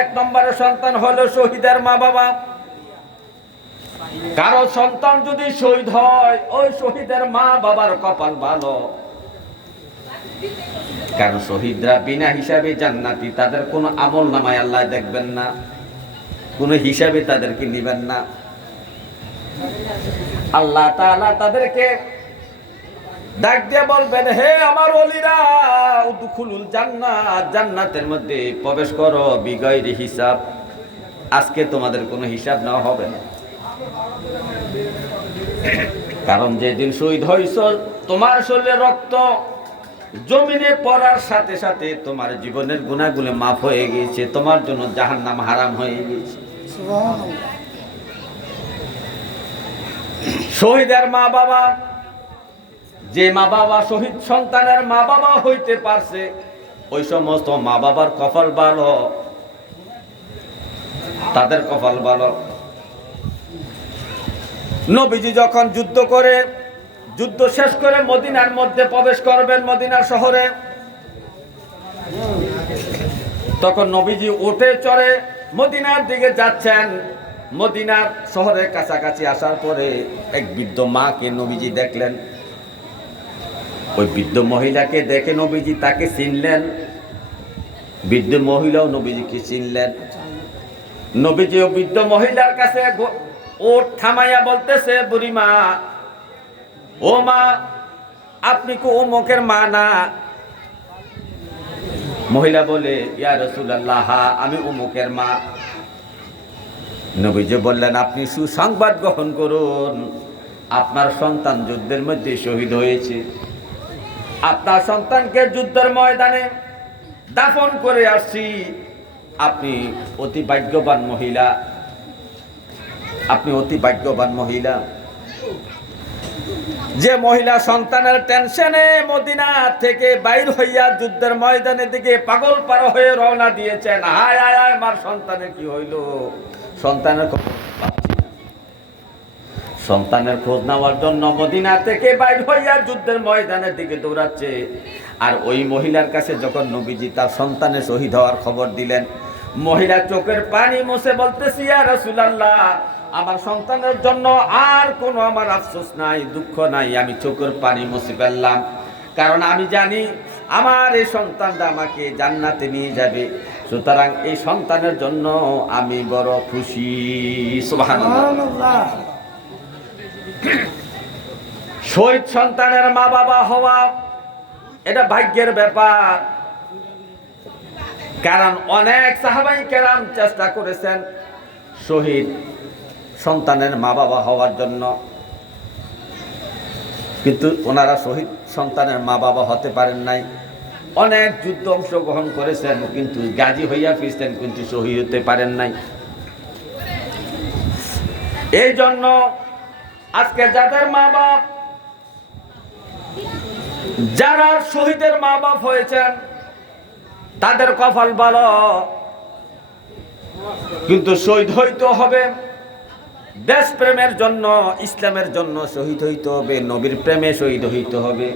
এক নম্বরের সন্তান হলো শহীদের মা বাবা। কারো সন্তান যদি শহীদ হয়, ওই শহীদের মা বাবার কপাল ভালো। কারণ শহীদরা বিনা হিসাবে জান্নাতি, তাদের কোনো আমল নামায় আল্লাহ দেখবেন না, কোনো হিসাবে তাদেরকে নিবেন না। আল্লাহ তাআলা তাদেরকে ডাক দিয়ে বলবেন, হে আমার ওলিরা, উদখুলুল জান্নাত, জান্নাতের মধ্যে প্রবেশ করো বিগয়রি হিসাব। আজকে তোমাদের কোনো হিসাব নেওয়া হবে না। কারণ যেদিন শহীদ হইছ, তোমার শরীরে রক্ত জমিনে পড়ার সাথে সাথে তোমার জীবনের গুনাহগুলো মাফ হয়ে গিয়েছে, তোমার জন্য জাহান্নাম হারাম হয়ে গিয়েছে। শহীদের মা বাবা, যে মা বাবা শহীদ সন্তানের মা বাবা হইতে পারছে, ওই সমস্ত মা বাবার কপাল ভালো, তাদের কপাল ভালো। নবীজি যখন যুদ্ধ করে, যুদ্ধ শেষ করে মদিনার মধ্যে প্রবেশ করবেন, মদিনার শহরে, তখন নবীজি উঠে চড়ে মদিনার দিকে যাচ্ছেন। মদিনার শহরের কাছাকাছি আসার পরে এক বৃদ্ধ মাকে নবীজি দেখলেন। ওই বৃদ্ধ মহিলাকে দেখে নবীজি তাকে চিনলেন, বৃদ্ধ মহিলাও নবীজিকে চিনলেন। নবীজি ও বৃদ্ধ মহিলার কাছে ওট থামাইয়া বলতেছে, বুড়িমা, ও মা, আপনি কি অমুকের মা না? মহিলা বলে, ইয়া রাসূলুল্লাহ, আমি অমুকের মা। নবীজি বললেন, আপনি সুসংবাদ গ্রহণ করুন, আপনার সন্তান যুদ্ধের মধ্যে শহীদ হয়েছে। আপনার সন্তানকে যুদ্ধের ময়দানে দাফন করে আসছি। আপনি অতি ভাগ্যবান মহিলা, আপনি অতি ভাগ্যবান মহিলা। যে মহিলা সন্তানের টেনশনে মদিনা থেকে বাইর হইয়া যুদ্ধের ময়দানের দিকে পাগল পারা হয়ে রওনা দিয়েছেন। হায় হায় হায়, আমার সন্তানের কি হইল, সন্তানের খোঁজ পাচ্ছি না। সন্তানের খোঁজ নেওয়ার জন্য মদিনা থেকে বাইর হইয়া যুদ্ধের ময়দানের দিকে দৌড়াচ্ছে। আর ওই মহিলার কাছে যখন নবীজি তার সন্তানের শহীদ হওয়ার খবর দিলেন, মহিলা চোখের পানি মুছে বলতেছে, ইয়া রাসূলুল্লাহ, আমার সন্তানের জন্য আর কোনো আমার আফসোস নাই, দুঃখ নাই, আমি চোখের পানি মুছে ফেললাম। কারণ আমি জানি আমার এই সন্তানটা আমাকে জান্নাতে নিয়ে যাবে। সুতরাং এই সন্তানের জন্য আমি বড় খুশি। সুবহানাল্লাহ। শহীদ সন্তানের মা বাবা হওয়া এটা ভাগ্যের ব্যাপার। কারণ অনেক সাহাবাই কেরাম চেষ্টা করেছেন শহীদ সন্তানের মা বাবা হওয়ার জন্য, কিন্তু ওনারা শহীদ সন্তানের মা বাবা হতে পারেন নাই। অনেক যুদ্ধ অংশগ্রহণ করেছেন, কিন্তু গাজী হইয়া ফিরছেন, কিন্তু শহীদ হতে পারেন নাই। এই জন্য আজকে যাদের মা বাপ, যারা শহীদের মা বাপ হয়েছেন, তাদের কপাল ভালো। কিন্তু শহীদ হইতে হবে দেশ প্রেমের জন্য, ইসলামের জন্য শহীদ হইতে হবে, নবীর প্রেমে শহীদ হইতে হবে।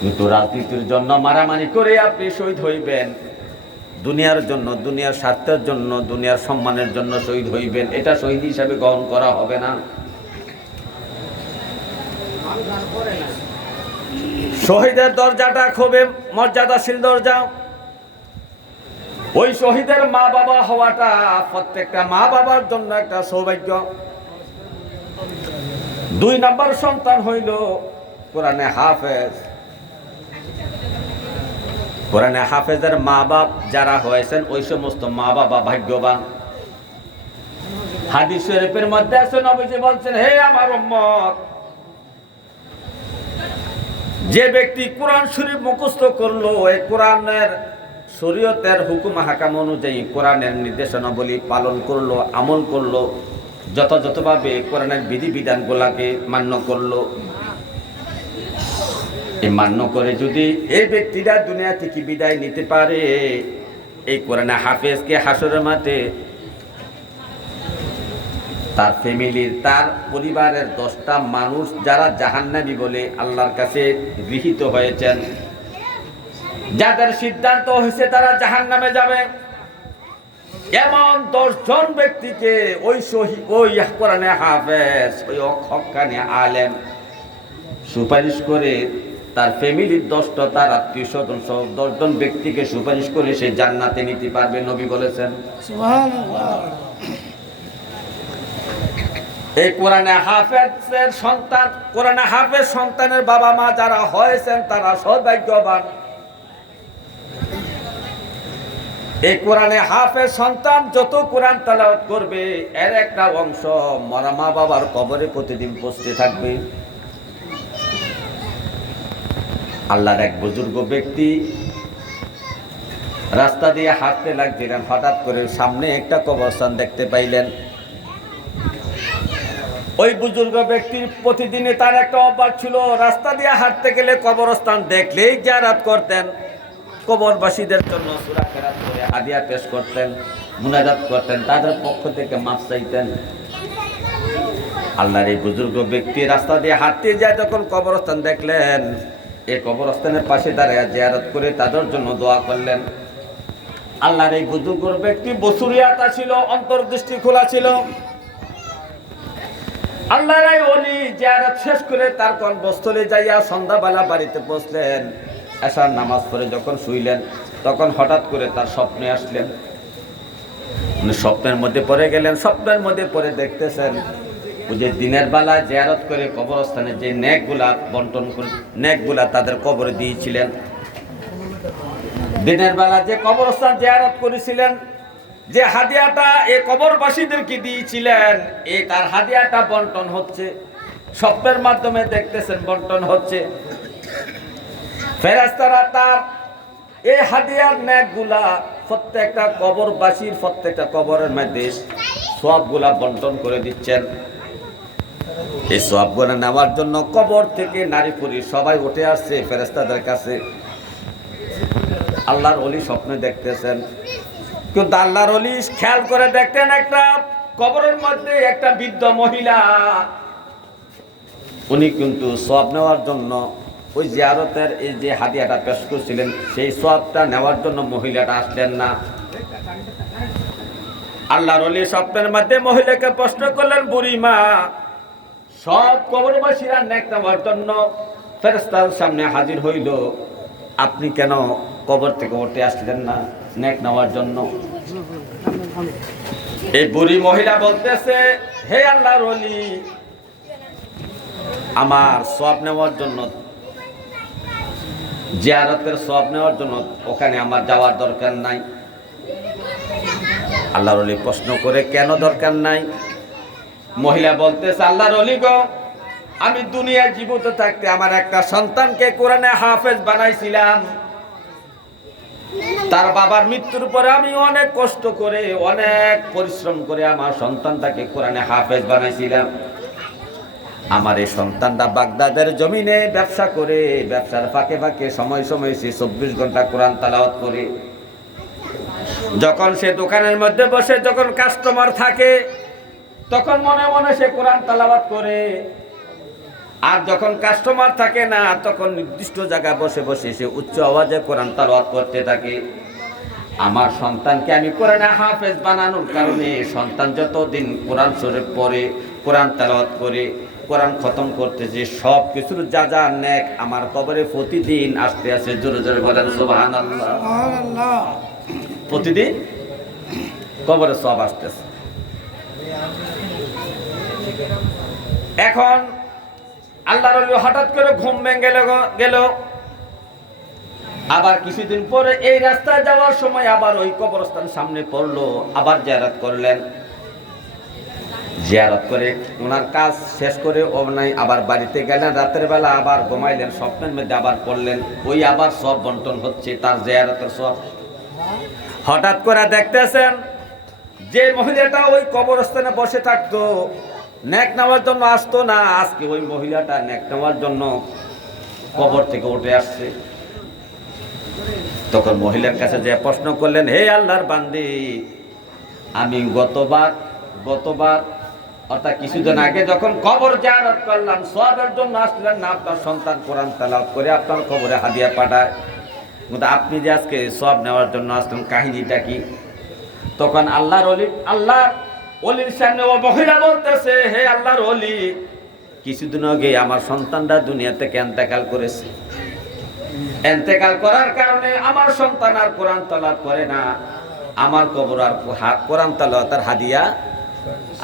কিন্তু রাজনীতির জন্য মারামারি করে আপনি শহীদ হইবেন, দুনিয়ার জন্য, দুনিয়ার স্বার্থের জন্য, দুনিয়ার সম্মানের জন্য শহীদ হইবেন, এটা শহীদ হিসাবে গ্রহণ করা হবে না। শহীদের দরজাটা খুবই মর্যাদাশীল দরজা। ওই শহীদের মা বাবা হওয়াটা প্রত্যেকটা মা বাবার জন্য একটা সৌভাগ্য। 2 নম্বর সন্তান হইল কোরআনে হাফেজ। কোরআনে হাফেজের মা বাপ যারা হয়েছেন, ওই সমস্ত মা বাবা ভাগ্যবান। হাদিস শরীফের মধ্যে আছে, নবীজি বলছেন, হে আমার উম্মত, যে ব্যক্তি কোরআন শরীফ মুখস্থ করলো, এই কোরআনের শরীয়তের হুকুম হাকাম অনুযায়ী কোরআনের নির্দেশনাবলী পালন করলো, আমল করলো, যথাযথভাবে কোরআনের বিধিবিধানগুলোকে মান্য করলো, এই মান্য করে যদি এই ব্যক্তিরা দুনিয়া থেকে বিদায় নিতে পারে, এই কোরআনে হাফেজকে হাসরের মাঠে তার ফ্যামিলির, তার পরিবারের 10টা মানুষ যারা জাহান্নামী বলে আল্লাহর কাছে গৃহীত হয়েছেন, যাদের সিদ্ধান্ত হয়েছে তারা জাহান্নামে যাবে, এমন 10 জন ব্যক্তিকে ওই কোরআনে হাফেজ, ওই হক্কানি আলেম সুপারিশ করে, তার ফ্যামিলির 10টা, তার আত্মীয় স্বজন সহ 10 জন ব্যক্তিকে সুপারিশ করে সে জান্নাতে নিতে পারবে, নবী বলেছেন। সুবহানাল্লাহ। এই কোরআনে হাফেজের সন্তান, কোরআনে হাফেজ সন্তানের বাবা মা যারা হয়েছেন তারা সৌভাগ্যবান। এই কোরআনে হাফেজ সন্তান যত কোরআন তেলাওয়াত করবে এর একটা অংশ মরা মা বাবার কবরে প্রতিদিন পৌঁছতে থাকবে। আল্লাহর এক বুজুর্গ ব্যক্তি রাস্তা দিয়ে হাঁটতে লাগছিলেন, হঠাৎ করে সামনে একটা কবরস্থান দেখতে পাইলেন। ওই বুজুর্গ ব্যক্তির প্রতিদিনে তার একটা অভ্যাস ছিল, রাস্তা দিয়ে হাঁটতে গেলে কবরস্থান দেখলেই জিয়ারত করতেন, কবরবাসীদের জন্য সূরা কেরাত করে হাদিয়া পেশ করতেন, মুনাজাত করতেন, তাদের পক্ষ থেকে মাফ চাইতেন। আল্লাহর এই বুজুর্গ ব্যক্তি রাস্তা দিয়ে হাঁটতে যায়, তখন কবরস্থান দেখলেন, এই কবরস্থানের পাশে দাঁড়িয়ে জিয়ারত করে তাদের জন্য দোয়া করলেন। আল্লাহর এই বুজুর্গ ব্যক্তি বসুরিয়াতা ছিল, অন্তর্দৃষ্টি খোলা ছিল। আল্লাহর এই ওলি জিয়ারত শেষ করে তার কর্মস্থলে যাইয়া সন্ধ্যাবেলা বাড়িতে পৌঁছলেন। এশার নামাজ পড়ে যখন শুইলেন তখন হঠাৎ করে তার স্বপ্নে আসলেন, স্বপ্নের মধ্যে পড়ে গেলেন। স্বপ্নের মধ্যে পড়ে দেখতেছেন ওই যে দিনের বেলা জিয়ারত করে কবরস্থানে যে নেকগুলা বন্টন করে, নেকগুলা তাদের কবরে দিয়েছিলেন, দিনের বেলা যে কবরস্থান জিয়ারত করেছিলেন, যে হাদিয়াটা এই কবরবাসীদেরকে দিয়েছিলেন, এই তার হাদিয়াটা বন্টন হচ্ছে। স্বপ্নের মাধ্যমে দেখতেছেন বন্টন হচ্ছে। ফেরেশতারা তার এই হাদিয়ার নেকগুলা প্রত্যেকটা কবরবাসীর প্রত্যেকটা কবরের মধ্যে সওয়াবগুলা বন্টন করে দিচ্ছেন। এই সওয়াবগুলা নেওয়ার জন্য কবর থেকে নারী পুরুষ সবাই উঠে আসছে ফেরেশতাদের কাছে। আল্লাহর ওলি স্বপ্নে দেখতেছেন, কিন্তু আল্লাহর ওলি খেয়াল করে দেখতেন একটা কবরের মধ্যে একটা বৃদ্ধ মহিলা, উনি কিন্তু সওয়াব নেওয়ার জন্য ওই জিয়ারতের এই যে হাদিয়াটা পেশ করছিলেন সেই সওয়াবটা নেওয়ার জন্য মহিলাটা আসলেন না। আল্লাহর ওলি স্বপ্নের মধ্যে মহিলাকে প্রশ্ন করলেন, বুড়ি মা, সব কবরবাসীরা নেক নেওয়ার জন্য ফেরেশতার সামনে হাজির হইল, আপনি কেন কবর থেকে উঠে আসলেন না নেক নেওয়ার জন্য? এই বুড়ি মহিলা বলতেছে, হে আল্লাহর ওলি, আমার সওয়াব নেওয়ার জন্য, জিয়ারতের সওয়াব নেওয়ার জন্য ওখানে আমার যাওয়ার দরকার নাই। আল্লাহর ওলি প্রশ্ন করে, কেন দরকার নাই? মহিলা বলতেছে, আল্লাহর ওলি গো, আমি দুনিয়ায় জীবিত থাকতে আমার একটা সন্তানকে কোরআনে হাফেজ বানাইছিলাম। তার বাবার মৃত্যুর পরে আমি অনেক কষ্ট করে, অনেক পরিশ্রম করে আমার সন্তানটাকে কোরআনে হাফেজ বানাইছিলাম। আমার এই সন্তানটা বাগদাদের জমিনে ব্যবসা করে, ব্যবসার ফাঁকে ফাঁকে সময় সময় সে 24 ঘন্টা কোরআন তেলাওয়াত করে। যখন সে দোকানের মধ্যে বসে, যখন কাস্টমার থাকে, তখন মনে মনে সে কোরআন তেলাওয়াত করে। আর যখন কাস্টমার থাকে না, তখন নির্দিষ্ট জায়গায় বসে বসে সে উচ্চ আওয়াজে কোরআন তেলাওয়াত করতে থাকে। আমার সন্তানকে আমি কোরআনে হাফেজ বানানোর কারণে সন্তান যতদিন কোরআন শরীফ পড়ে, কোরআন তেলাওয়াত করে, কোরআন খতম করতেছে, সব কিছুর যা যা নেক আমার কবরে প্রতিদিন আসতে আসে। জোরে জোরে বলেন সুবহানাল্লাহ। সুবহানাল্লাহ। প্রতিদিন কবরে সব আসতেছে। এখন আল্লাহর ওলি হঠাৎ করে ঘুম ভেঙে গেল। আবার কিছুদিন পরে এই রাস্তায় যাওয়ার সময় আবার ওই কবরস্থান সামনে পড়লো, আবার জিয়ারত করলেন। জিয়ারত করে ওনার কাজ শেষ করে আবার বাড়িতে গেলেন। রাতের বেলা আবার ঘুমাইলেন, স্বপ্নের মধ্যে আবার পড়লেন, ওই আবার সব বন্টন হচ্ছে তার জিয়ারতের সব। হঠাৎ করে দেখতেছেন যে মহিলাটা ওই কবরস্থানে বসে থাকতো, নেক নেওয়ার জন্য আসতো না, আজকে ওই মহিলাটা নেক নেওয়ার জন্য কবর থেকে উঠে আসছে। তখন মহিলার কাছে যে প্রশ্ন করলেন, হে আল্লাহর বান্দি, আমি গতবার অর্থাৎ কিছুদিন আগে যখন কবর জিয়ারত করলাম, সওয়াবের জন্য আসলেন না, আপনার সন্তান কোরআন তেলাওয়াত করে আপনার কবরে হাদিয়া পাঠায়। কিন্তু আপনি যে আজকে সব নেওয়ার জন্য আসলেন, কাহিনীটা কি? তখন আল্লাহর অলির সামনে ও মহিলা বলতেছে, হে আল্লাহর অলি, কিছুদিন আগে আমার সন্তানরা দুনিয়া থেকে ইন্তেকাল করেছে। ইন্তেকাল করার কারণে আমার সন্তান আর কোরআন তেলাওয়াত করে না, আমার কবর আর কোরআন তেলাওয়াতের হাদিয়া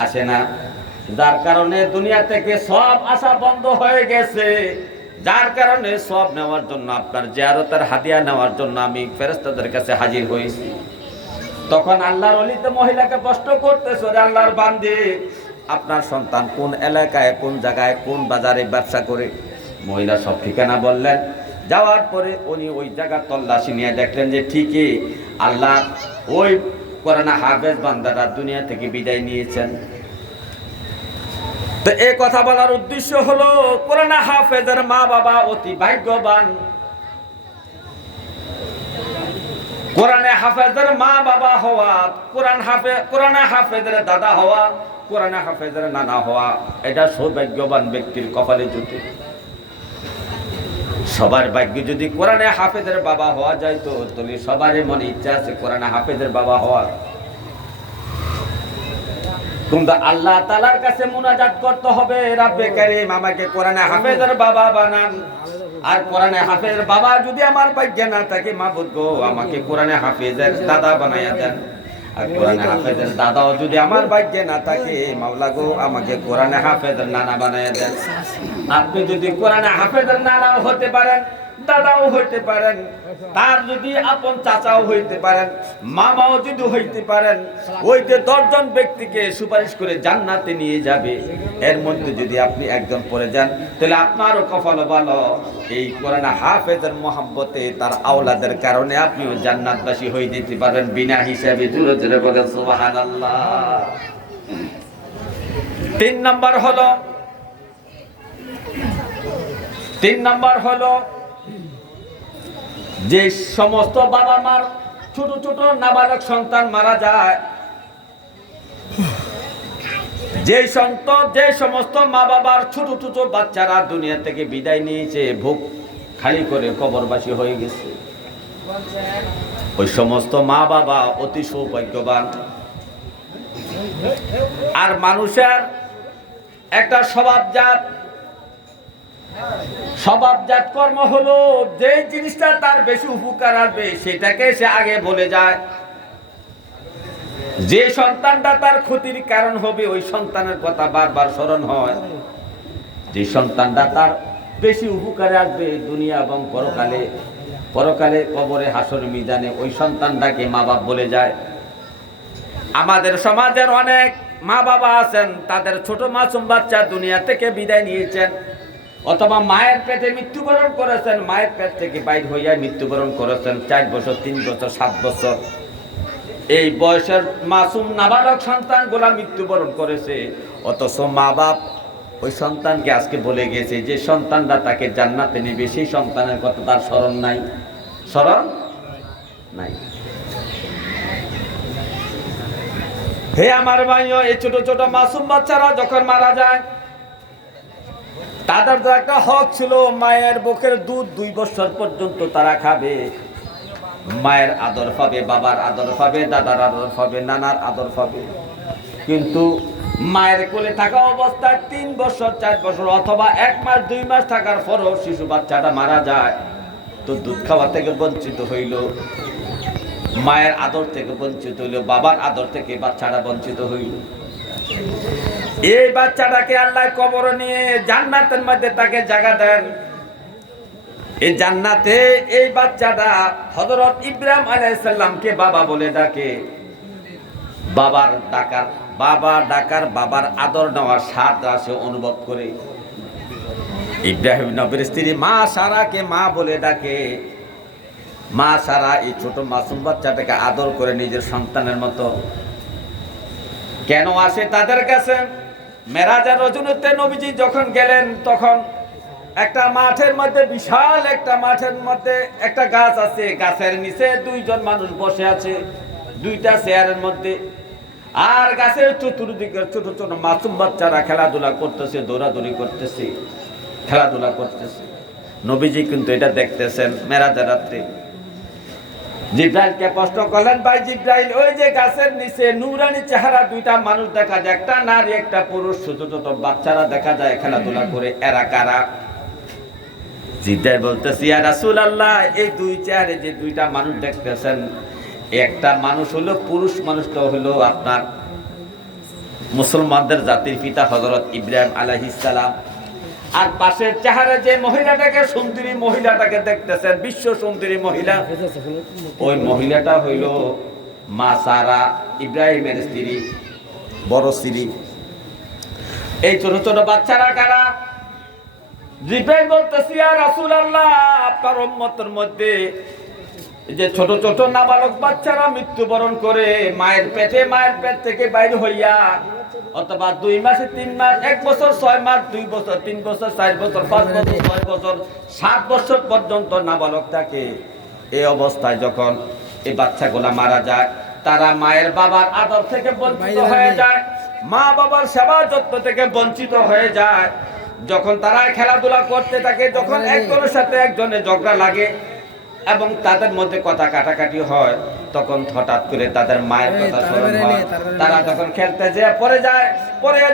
আসে না, যার কারণে দুনিয়া থেকে সব আশা বন্ধ হয়ে গেছে। যার কারণে সব নেওয়ার জন্য, আপনার জিয়ারতের হাদিয়া নেওয়ার জন্য আমি ফেরেশতাদের কাছে হাজির হয়েছি। তখন আল্লাহর ওলি তো মহিলাকে প্রশ্ন করতেছে, ওরে আল্লাহর বান্দে, আপনার সন্তান কোন এলাকায়, কোন জায়গায়, কোন বাজারে ব্যবসা করে? মহিলা সব ঠিকানা বললেন। যাওয়ার পরে উনি ওই জায়গার তল্লাশি নিয়ে দেখলেন যে ঠিকই আল্লাহ ওই কোরআন হাফেজ বান্দারা দুনিয়া থেকে বিদায় নিয়েছেন। তো এই কথা বলার উদ্দেশ্য হলো, কোরআন হাফেজের মা বাবা অতি ভাগ্যবান। কোরআনে হাফেজের মা বাবা হওয়া, কোরআনে হাফেজের দাদা হওয়া, কোরআনে হাফেজের নানা হওয়া, এটা সৌভাগ্যবান ব্যক্তির কপালে জুটে। সবার ভাগ্য যদি কোরআনে হাফেজের বাবা হওয়া যায়, তো তাহলে সবারই মনে ইচ্ছা আছে কোরআনে হাফেজের বাবা হওয়ার। কিন্তু আল্লাহ তাআলার কাছে মুনাজাত করতে হবে, রব্বে কারীম আমাকে কোরআনে হাফেজের বাবা বানান। আর কোরআনে হাফেজের বাবা যদি আমার ভাগ্যে না থাকে, মাবুদ গো আমাকে কোরআনে হাফেজের দাদা বানায়া দেন। আর কোরআনে হাফেজের দাদাও যদি আমার ভাগ্যে না থাকে, মাওলা গো আমাকে কোরআনে হাফেজের নানা বানায়া দেন। আপনি যদি কোরআনে হাফেজের নানাও হতে পারেন, দাদাও হইতে পারেন, তার যদি আপন চাচাও হইতে পারেন, মামাও যদি হইতে পারেন, ওই যে 10 জন ব্যক্তিকে সুপারিশ করে জান্নাতে নিয়ে যাবে, এর মধ্যে যদি আপনি একজন পড়ে যান, তাহলে আপনারও কপাল ভালো। এই কোরআন হাফেজের মহব্বতে তার আওলাদের কারণে আপনিও জান্নাতবাসী হয়ে যেতে পারবেন বিনা হিসাবে। জোরে জোরে বলেন সুবহানাল্লাহ। 3 নাম্বার হলো যে সমস্ত বাবা মার ছোট ছোট নাবালক সন্তান মারা যায়, যে সমস্ত মা বাবার ছোট ছোট বাচ্চারা দুনিয়া থেকে বিদায় নিয়েছে, ভোগ খালি করে কবরবাসী হয়ে গেছে, ওই সমস্ত মা বাবা অতি সৌভাগ্যবান। আর মানুষের একটা স্বভাবজাত কর্ম হলো, যে জিনিসটা তার বেশি উপকার আসবে সেটাকে সে আগে বলে যায়। যে সন্তানটা তার ক্ষতির কারণ হবে, ওই সন্তানের কথা বারবার স্মরণ হয়। যে সন্তানটা তার বেশি উপকারে আসবে দুনিয়া এবং পরকালে কবরে হাসর মিজানে, ওই সন্তানটাকে মা বাপ বলে যায়। আমাদের সমাজের অনেক মা বাবা আছেন, তাদের ছোট মাসুম বাচ্চা দুনিয়া থেকে বিদায় নিয়েছেন, অথবা মায়ের পেটে মৃত্যুবরণ করেছেন, মায়ের পেট থেকে বাইর হইয়া মৃত্যুবরণ করেছেন 4 বছর, 3 বছর, 7 বছর। এই বয়সের মাসুম নাবালক সন্তানগুলা মৃত্যুবরণ করেছে, অথচ মা বাপ ওই সন্তানকে আজকে বলে গেছে যে সন্তানরা তাকে জান্নাতে নেবে, সেই সন্তানের কথা তার স্মরণ নাই। হে আমার ভাইও, এই ছোট ছোট মাসুম বাচ্চারা যখন মারা যায়, তাদের তো একটা হক ছিল, মায়ের বুকের দুধ 2 বছর পর্যন্ত তারা খাবে, মায়ের আদর পাবে, বাবার আদর পাবে, দাদার আদর পাবে, নানার আদর পাবে। কিন্তু মায়ের কোলে থাকা অবস্থায় 3 বছর, 4 বছর অথবা 1 মাস, 2 মাস থাকার পরও শিশু বাচ্চাটা মারা যায়, তো দুধ খাওয়া থেকে বঞ্চিত হইল, মায়ের আদর থেকে বঞ্চিত হইল, বাবার আদর থেকে বাচ্চাটা বঞ্চিত হইল। এই বাচ্চাটাকে আল্লাহ কবর নিয়ে জান্নাতের মধ্যে তাকে জায়গা দেন। এই জান্নাতে এই বাচ্চাটা হযরত ইব্রাহিম আলাইহিস সালামকে বাবা বলে ডাকে। বাবার আদর নেওয়ার স্বাদ সে অনুভব করে। ইব্রাহিম নবীর স্ত্রী মা সারাকে মা বলে ডাকে। মা সারা এই ছোট মাসুম বাচ্চাটাকে আদর করে নিজের সন্তানের মতো। কেন আসে তাদের কাছে? মেরাজের রজনীতে নবীজি যখন গেলেন, তখন একটা মাঠের মধ্যে, বিশাল একটা মাঠের মধ্যে একটা গাছ আছে, গাছের নিচে 2 জন মানুষ বসে আছে 2টা চেয়ারের মধ্যে, আর গাছের চতুর্দিকে ছোট ছোট মাসুম বাচ্চারা খেলাধুলা করতেছে, দৌড়াদৌড়ি করতেছে, খেলাধুলা করতেছে। নবীজি কিন্তু এটা দেখতেছেন মেরাজের রাত্রে। জিব্রাইলকে প্রশ্ন করলেন, ভাই জিব্রাইল, ওই যে গাছের নিচে নূরানি চেহারা দুইটা মানুষ দেখা যায়, একটা নারী একটা পুরুষ, ছোট ছোট বাচ্চারা দেখা যায় খেলাধুলা করে, এরা কারা? জিব্রাইল বলতেছে, ইয়া রাসূলুল্লাহ, এই দুই চেহারে যে দুইটা মানুষ দেখতেছেন, একটা মানুষ হলো পুরুষ, মানুষটা হলো আপনার মুসলমানদের জাতির পিতা হযরত ইব্রাহিম আলাইহিস সালাম। আর পাশের চেহারা যে মহিলাটাকে, সুন্দরী মহিলাটাকে দেখতেছেন, বিশ্ব সুন্দরী মহিলা, ওই মহিলাটা হইল মা সারা, ইব্রাহিমের স্ত্রী, বড় স্ত্রী। এই ছোট ছোট বাচ্চারা কারা? জিব্রাইল বলতেছে, ইয়া রাসূলুল্লাহ, আপনার উম্মতের মধ্যে যে ছোট ছোট নাবালক বাচ্চারা মৃত্যুবরণ করে মায়ের পেট থেকে বাইরে হইয়া, অথবা 2 মাসে 3 মাস, 1 বছর 6 মাস, 2 বছর 3 বছর 4 বছর 5 বছর 6 বছর 7 বছর পর্যন্ত নাবালক থাকে। এই অবস্থায় যখন এই বাচ্চাগুলা মারা যায়, তারা মায়ের বাবার আদর থেকে বঞ্চিত হয়ে যায়, মা বাবার সেবা যত্ন থেকে বঞ্চিত হয়ে যায়। যখন তারা খেলাধুলা করতে থাকে, যখন একজনের সাথে একজনের ঝগড়া লাগে এবং তাদের মধ্যে কথা কাটাকাটি হয়, তখন হঠাৎ করে তাদের মায়ের কথা স্মরণ হয়। তারা যখন খেলতে যেয়ে পড়ে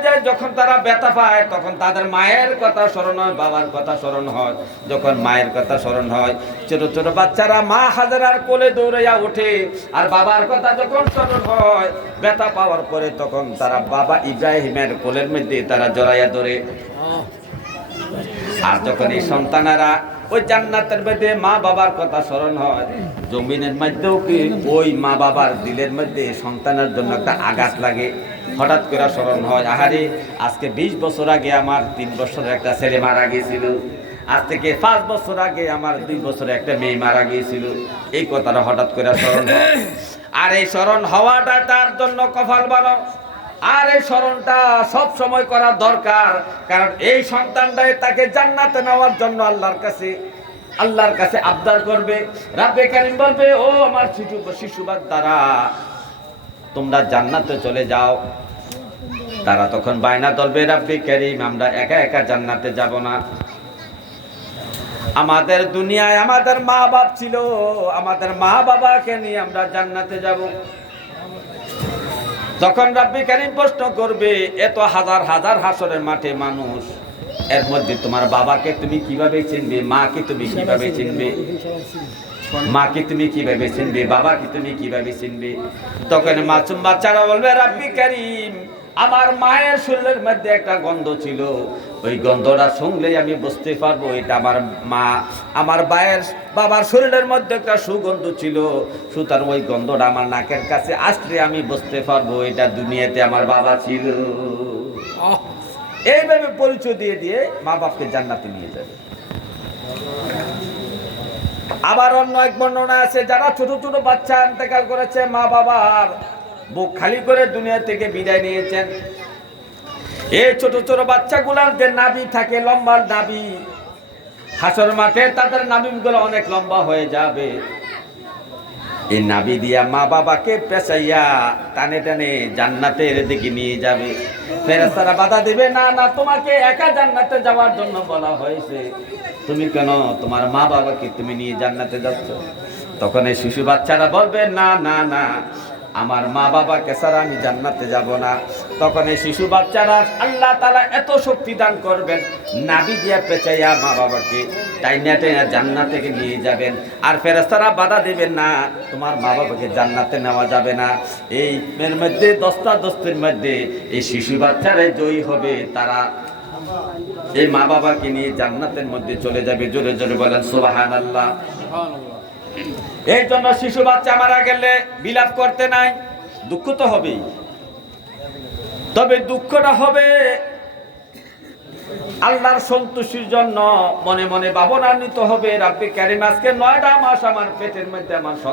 যায়, যখন তারা ব্যথা পায়, তখন তাদের মায়ের কথা স্মরণ হয়, বাবার কথা স্মরণ হয়। যখন মায়ের কথা স্মরণ হয়, ছোট ছোট বাচ্চারা মা হাজেরার কোলে দৌড়াইয়া ওঠে। আর বাবার কথা যখন স্মরণ হয়, ব্যথা পাওয়ার পরে, তখন তারা বাবা ইব্রাহিমের কোলের মধ্যে তারা জড়াইয়া ধরে। আর যখন এই সন্তানেরা ওই জান্নাতের মধ্যে মা বাবার কথা স্মরণ হয়, জমিনের মধ্যেও কি ওই মা বাবার দিলের মধ্যে সন্তানের জন্য একটা আঘাত লাগে। হঠাৎ করে স্মরণ হয়, আহারে, আজকে 20 বছর আগে আমার 3 বছরের একটা ছেলে মারা গিয়েছিল, আজ থেকে 5 বছর আগে আমার 2 বছরের একটা মেয়ে মারা গিয়েছিল। এই কথাটা হঠাৎ করে স্মরণ হয়। আর এই স্মরণ হওয়াটা তার জন্য কপাল ভালো। আর এই স্মরণটা সব সময় করা দরকার, কারণ এই সন্তানটাই তাকে জান্নাতে নেওয়ার জন্য আল্লাহর কাছে আবদার করবে। রাব্বে কারীম বলবে, ও আমার শিশু বাচ্চারা, তোমরা জান্নাতে চলে যাও। তারা তখন বায়না ধরবে, রাব্বে কারীম, আমরা একা একা জান্নাতে যাব না। আমাদের দুনিয়ায় আমাদের মা বাপ ছিল, আমাদের মা বাবাকে নিয়ে আমরা জান্নাতে যাব। তখন রাব্বে কারীম প্রশ্ন করবে, এত হাজার হাজার হাসরের মাঠে মানুষ, এর মধ্যে তোমার বাবাকে তুমি কিভাবে চিনবে? মাকে তুমি কিভাবে চিনবে? মাকে তুমি কিভাবে চিনবে? বাবাকে তুমি কিভাবে চিনবে? তখন মাসুম বাচ্চারা বলবে, রাব্বে কারীম, আমার মায়ের শরীরের মধ্যে একটা গন্ধ ছিল, ওই গন্ধটা শুনলেই আমি বুঝতে পারবো এটা আমার মা। আমার বাবার শরীরের মধ্যে একটা সুগন্ধ ছিল, সুতরাং ওই গন্ধটা আমার নাকের কাছে আসলে আমি বুঝতে পারবো এটা দুনিয়াতে আমার বাবা ছিল। এইভাবে পরিচয় দিয়ে দিয়ে মা বাপকে জান্নাতে নিয়ে যাবে। আবার অন্য এক বর্ণনা আছে, যারা ছোট ছোট বাচ্চা ইন্তেকাল করেছে, মা বাবার বুক খালি করে দুনিয়া থেকে বিদায় নিয়েছেন, এই ছোট ছোট বাচ্চাগুলার যে নাভি থাকে, লম্বা নাভি, হাসর মাঠে তাদের নাভিগুলো অনেক লম্বা হয়ে যাবে। এই নাভি দিয়া মা বাবাকে পেঁচাইয়া টানে টানে জান্নাতের দিকে নিয়ে যাবে। ফেরেশতারা বাধা দিবে, না না, তোমাকে একা জান্নাতে যাওয়ার জন্য বলা হয়েছে, তুমি কেন তোমার মা বাবাকে তুমি নিয়ে জান্নাতে যাচ্ছ? তখন এই শিশু বাচ্চারা বলবে, না না না, আমার মা বাবাকে ছাড়া আমি জান্নাতে যাব না। তখন এই শিশু বাচ্চারা আল্লাহ তাআলা এত শক্তি দান করবেন, নাভি দিয়া পেঁচাইয়া মা বাবাকে টাইনা টাইনা জান্নাতে নিয়ে যাবেন। আর ফেরেশতারা বাধা দিবেন, না, তোমার মা বাবাকে জান্নাতে নেওয়া যাবে না। এই এর মধ্যে দস্তাদস্তির মধ্যে এই শিশু বাচ্চারা জয়ী হবে, তারা এই মা বাবাকে নিয়ে জান্নাতের মধ্যে চলে যাবে। জোরে জোরে বলেন সুবহানাল্লাহ। এই জন্য শিশু বাচ্চা মারা গেলে বিলাপ করতে নাই, দুঃখ তো হবেই, তবে দুঃখটা হবে আল্লাহর সন্তুষ্টির জন্য। মনে মনে ভাবনান্বিত হবে, রাব্বে কারীম, আজকে 9টা মাস আমার পেটের মধ্যে আমার